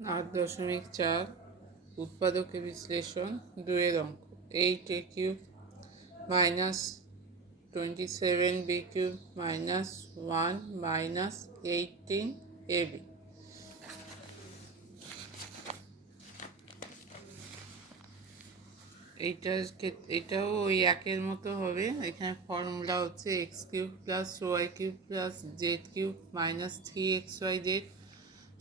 8.4 উৎপাদকের বিশ্লেষণ 2 অঙ্ক 8a cube minus 27b cube minus 1 minus 18ab। এটাও ওই একের মতো হবে। এখানে ফর্মুলা হচ্ছে x cube plus y cube plus z cube minus 3xyz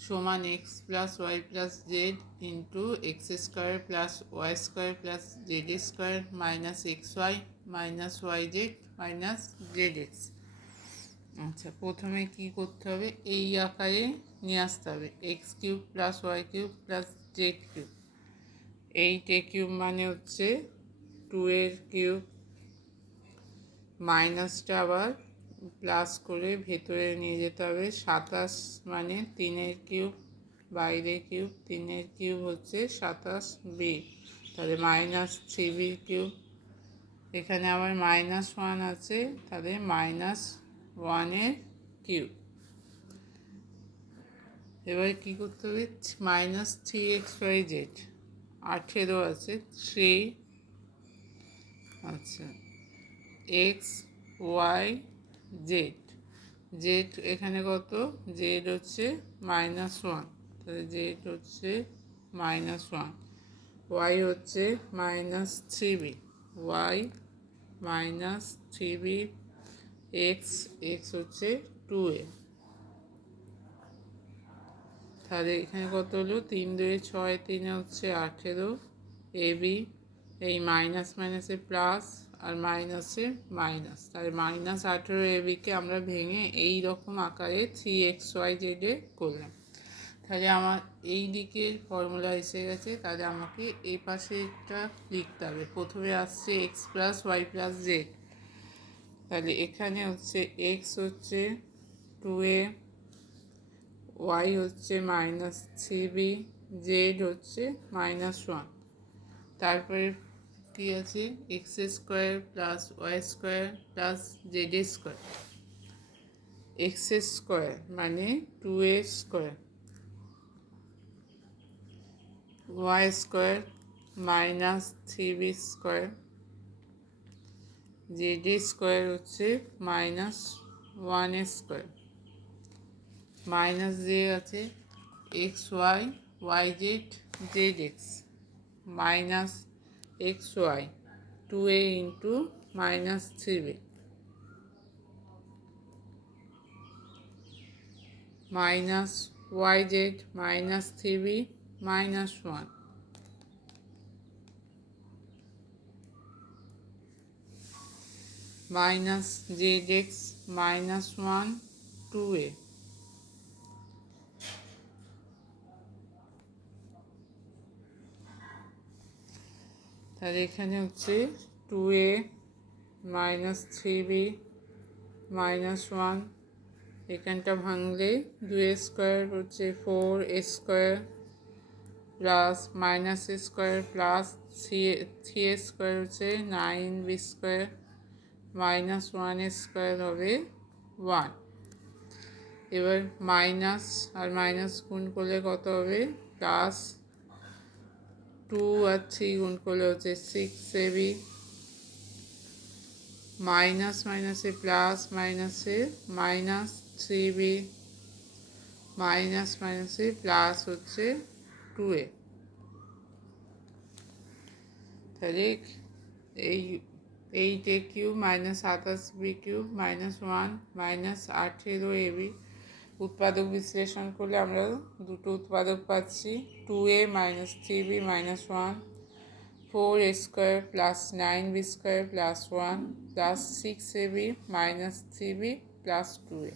সমান x plus y plus z into x square plus y square plus z square minus x y minus y z minus z x. আচ্ছা, প্রথমে কি করতে হবে, এই আকারে নিয়ে আসতে হবে x cube plus y cube plus z cube. 8a cube মানে হচ্ছে 2 কিউব, মাইনাসটা আবার প্লাস করে ভেতরে নিয়ে যেতে হবে। 27 মানে 3 কিউব, বাইরে কিউব, 3 কিউব হচ্ছে 27b, তাহলে মাইনাস 3b কিউব। এখানে আবার -1 আছে, তাহলে -1 কিউব। এবার কী করতে হবে, মাইনাস 3xyz 18 আছে 3, আচ্ছা এক্স ওয়াই জেড, জেড এখানে কত, জেড হচ্ছে -1, তাহলে জেড হচ্ছে -1, ওয়াই হচ্ছে -3b, Y -3b, x x হচ্ছে 2a। তাহলে এখানে কত হলো, 3 2 6, 3 হচ্ছে 18, এবি, এই মাইনাস মাইনাসে প্লাস আর মাইনাসে মাইনাস, তাহলে -18 আমরা ভেঙে এই রকম আকারে 3xyz করলাম। তাহলে আমার এই দিকের ফর্মুলা এসে গেছে, তাহলে আমাকে এই পাশেটা লিখতে হবে। প্রথমে আসছে x plus y plus z, তাহলে এখানে হচ্ছে এক্স হচ্ছে 2a, ওয়াই হচ্ছে -3b, জেড হচ্ছে -1, তারপরে কি আছে x square plus y square plus z square. X square মানে 2a square, y square -3b square, z square হচ্ছে -1 স্কোয়ার, মাইনাস দিয়ে আছে x y y z z x, minus x y 2a into -3b, minus y z -3b -1, minus z x -1 2a, তাহলে এখানে হচ্ছে 2a -3b -1, এখানটা ভাঙলে 2 square হচ্ছে 4 square plus minus square plus 3 square হচ্ছে 9b square -1 square হবে 1। এবার minus আর minus গুণ করলে কত হবে, প্লাস 2 আর 3 গুণ করলে হচ্ছে 6ab, মাইনাস মাইনাসে প্লাস মাইনাসে -3b, মাইনাস মাইনাসে প্লাস হচ্ছে 2a। তাহলে এই 8a cube -27b cube -1 -18ab উৎপাদক বিশ্লেষণ করলে আমরা দুটো উৎপাদক পাচ্ছি, 2a -3b -1, 4 square plus 9b square plus 1 plus 6ab -3b plus 2a।